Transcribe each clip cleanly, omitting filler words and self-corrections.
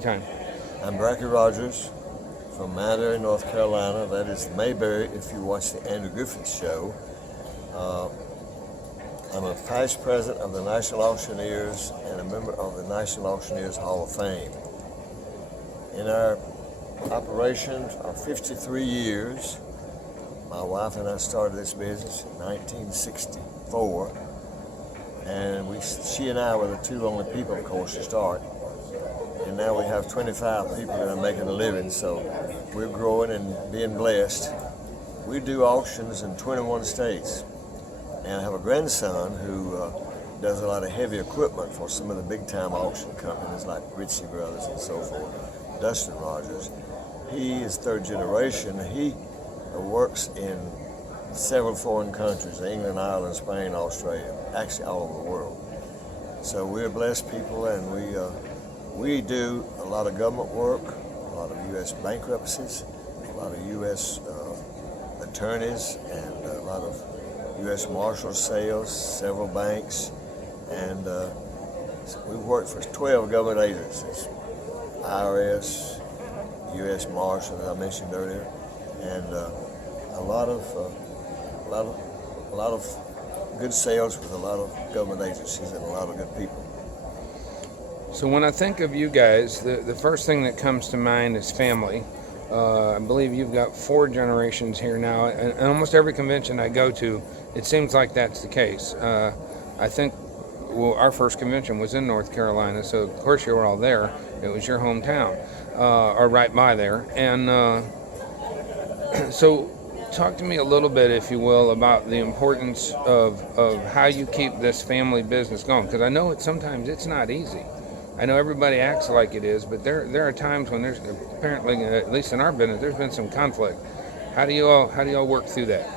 Time. I'm Bracky Rogers from Mayberry, North Carolina. That is Mayberry if you watch the Andrew Griffith Show. I'm a past president of the National Auctioneers and a member of the National Auctioneers Hall of Fame. In our operation for 53 years, my wife and I started this business in 1964, and she and I were the two only people, of course, to start. And now we have 25 people that are making a living, so we're growing and being blessed. We do auctions in 21 states, and I have a grandson who does a lot of heavy equipment for some of the big-time auction companies like Ritchie Brothers and so forth, Dustin Rogers. He is third generation. He works in several foreign countries, England, Ireland, Spain, Australia, actually all over the world. So we're blessed people, and we do a lot of government work, a lot of U.S. bankruptcies, a lot of U.S. attorneys, and a lot of U.S. marshal sales, several banks, and we've worked for 12 government agencies, IRS, U.S. Marshal, as I mentioned earlier, and a lot of good sales with a lot of government agencies and a lot of good people. So when I think of you guys, the first thing that comes to mind is family. I believe you've got 4 generations here now, and almost every convention I go to, it seems like that's the case. I think our first convention was in North Carolina, so of course you were all there. It was your hometown, or right by there. And so talk to me a little bit, if you will, about the importance of how you keep this family business going, because I know sometimes it's not easy. I know everybody acts like it is, but there are times when there's apparently, at least in our business, there's been some conflict. How do you all work through that?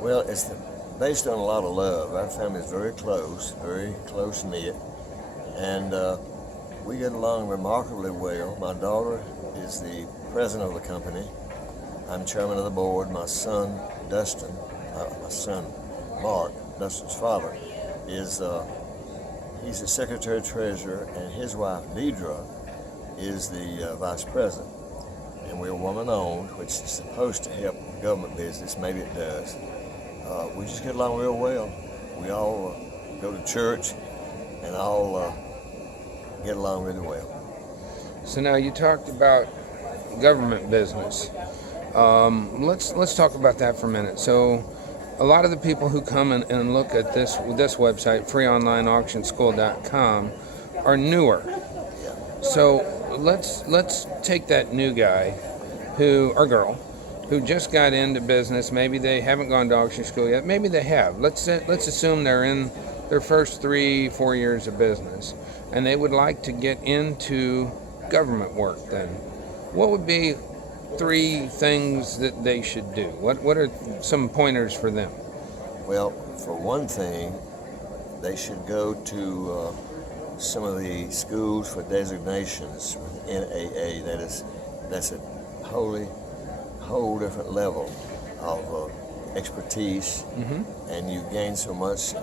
Well, it's based on a lot of love. Our family is very close knit, and we get along remarkably well. My daughter is the president of the company. I'm chairman of the board. My son, Dustin, my son, Mark, Dustin's father, is he's the secretary-treasurer, and his wife, Deidre, is the vice president. And we're woman-owned, which is supposed to help the government business. Maybe it does. We just get along real well. We all go to church and all get along really well. So now you talked about government business. Let's talk about that for a minute. So a lot of the people who come and look at this website, freeonlineauctionschool.com, are newer. So let's take that new guy or girl who just got into business. Maybe they haven't gone to auction school yet. Maybe they have. Let's assume they're in their first 3-4 years of business, and they would like to get into government work. Then, what would be 3 things that they should do? What are some pointers for them? Well, for one thing, they should go to some of the schools for designations with NAA. That's a whole different level of expertise, and you gain so much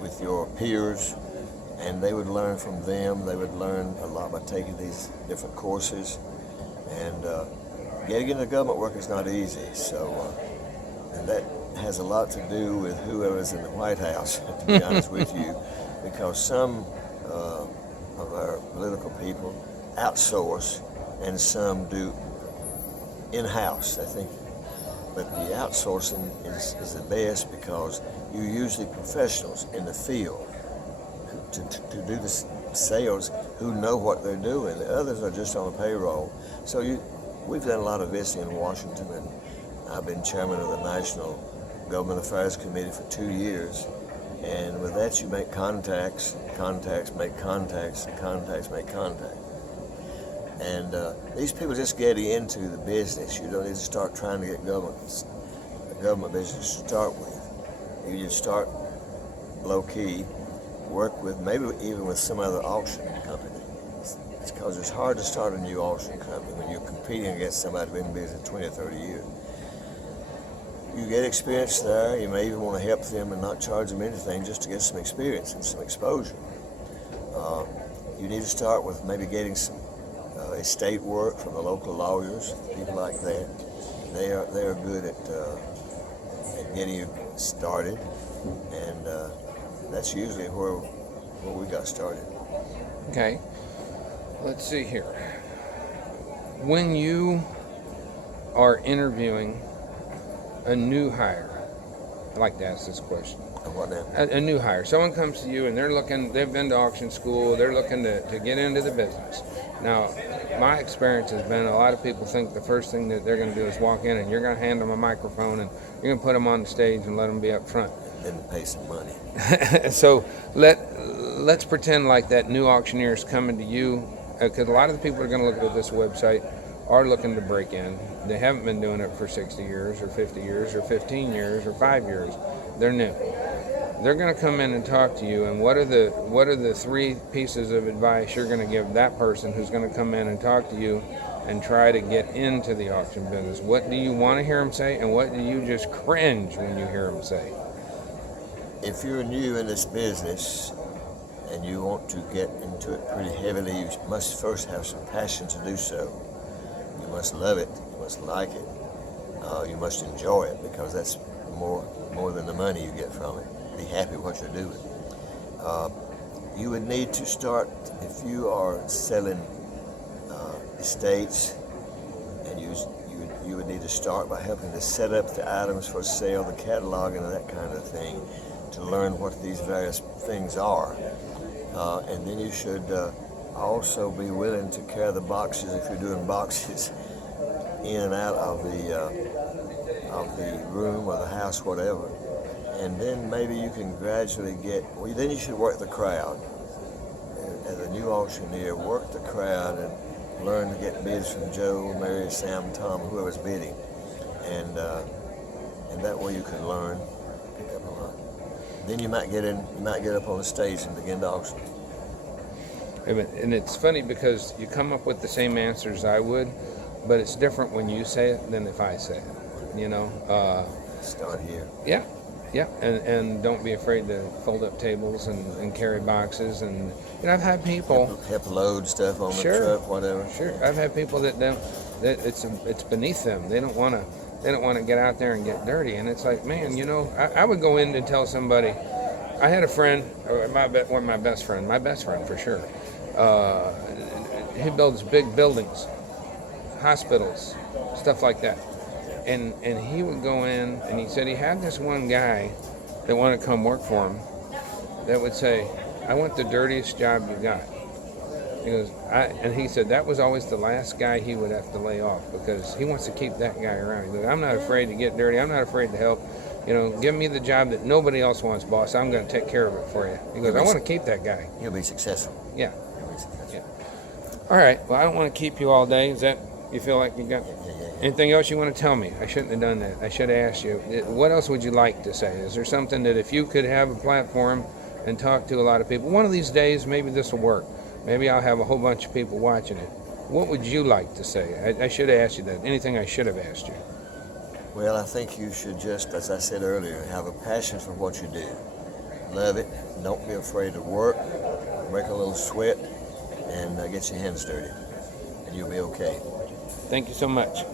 with your peers, and they would learn from them. They would learn a lot by taking these different courses, and getting into government work is not easy. So, and that has a lot to do with whoever's in the White House, to be honest with you, because some of our political people outsource and some do in-house, I think. But the outsourcing is the best because you're usually professionals in the field to do the sales who know what they're doing. The others are just on the payroll. So we've done a lot of visiting in Washington, and I've been chairman of the National Government Affairs Committee for 2 years. And with that, you make contacts, contacts make contacts, and contacts make contacts. And these people just getting into the business. You don't need to start trying to get government business to start with. You just start low-key, work with, maybe even with some other auction company. It's because it's hard to start a new auction company when you're competing against somebody who's been in business 20 or 30 years. You get experience there. You may even want to help them and not charge them anything just to get some experience and some exposure. You need to start with maybe getting some estate work from the local lawyers, people like that. They are good at getting you started, and that's usually where we got started. Okay. Let's see here. When you are interviewing a new hire, I like to ask this question. What now? A new hire. Someone comes to you and they've been to auction school, they're looking to get into the business. Now, my experience has been a lot of people think the first thing that they're going to do is walk in and you're going to hand them a microphone and you're going to put them on the stage and let them be up front. Then pay some money. So let's pretend like that new auctioneer is coming to you, because a lot of the people that are going to look at this website are looking to break in. They haven't been doing it for 60 years or 50 years or 15 years or 5 years. They're new. They're going to come in and talk to you, and what are the 3 pieces of advice you're going to give that person who's going to come in and talk to you and try to get into the auction business? What do you want to hear them say, and what do you just cringe when you hear them say? If you're new in this business and you want to get into it pretty heavily, you must first have some passion to do so. You must love it. You must like it. You must enjoy it, because that's more than the money you get from it. Be happy with what you're doing. You would need to start, if you are selling estates, and you would need to start by helping to set up the items for sale, the cataloging and that kind of thing, to learn what these various things are. And then you should also be willing to carry the boxes, if you're doing boxes, in and out of the room or the house, whatever. And then maybe you can gradually then you should work the crowd. As a new auctioneer, work the crowd and learn to get bids from Joe, Mary, Sam, Tom, whoever's bidding. And that way you can learn, pick up a lot. Then you might get up on the stage and begin to auction. And it's funny because you come up with the same answers I would, but it's different when you say it than if I say it. You know. Start here. Yeah. Yeah, and don't be afraid to fold up tables and carry boxes. And I've had people help load stuff on the truck, whatever. Sure, I've had people that it's beneath them. They don't want to get out there and get dirty. And it's like, man, I would go in and tell somebody. I had a friend, my best friend for sure. He builds big buildings, hospitals, stuff like that. And he would go in, and he said he had this one guy that wanted to come work for him that would say, I want the dirtiest job you got. He goes, and he said that was always the last guy he would have to lay off, because he wants to keep that guy around. He goes, I'm not afraid to get dirty. I'm not afraid to help. Give me the job that nobody else wants, boss. I'm going to take care of it for you. He goes, I want to keep that guy. He'll be successful. Yeah. He'll be successful. Yeah. All right. Well, I don't want to keep you all day. Is that, you feel like you got... Anything else you want to tell me? I shouldn't have done that. I should have asked you. What else would you like to say? Is there something that if you could have a platform and talk to a lot of people, one of these days maybe this will work. Maybe I'll have a whole bunch of people watching it. What would you like to say? I should have asked you that. Anything I should have asked you? Well, I think you should just, as I said earlier, have a passion for what you do. Love it. Don't be afraid to work. Break a little sweat and get your hands dirty. And you'll be okay. Thank you so much.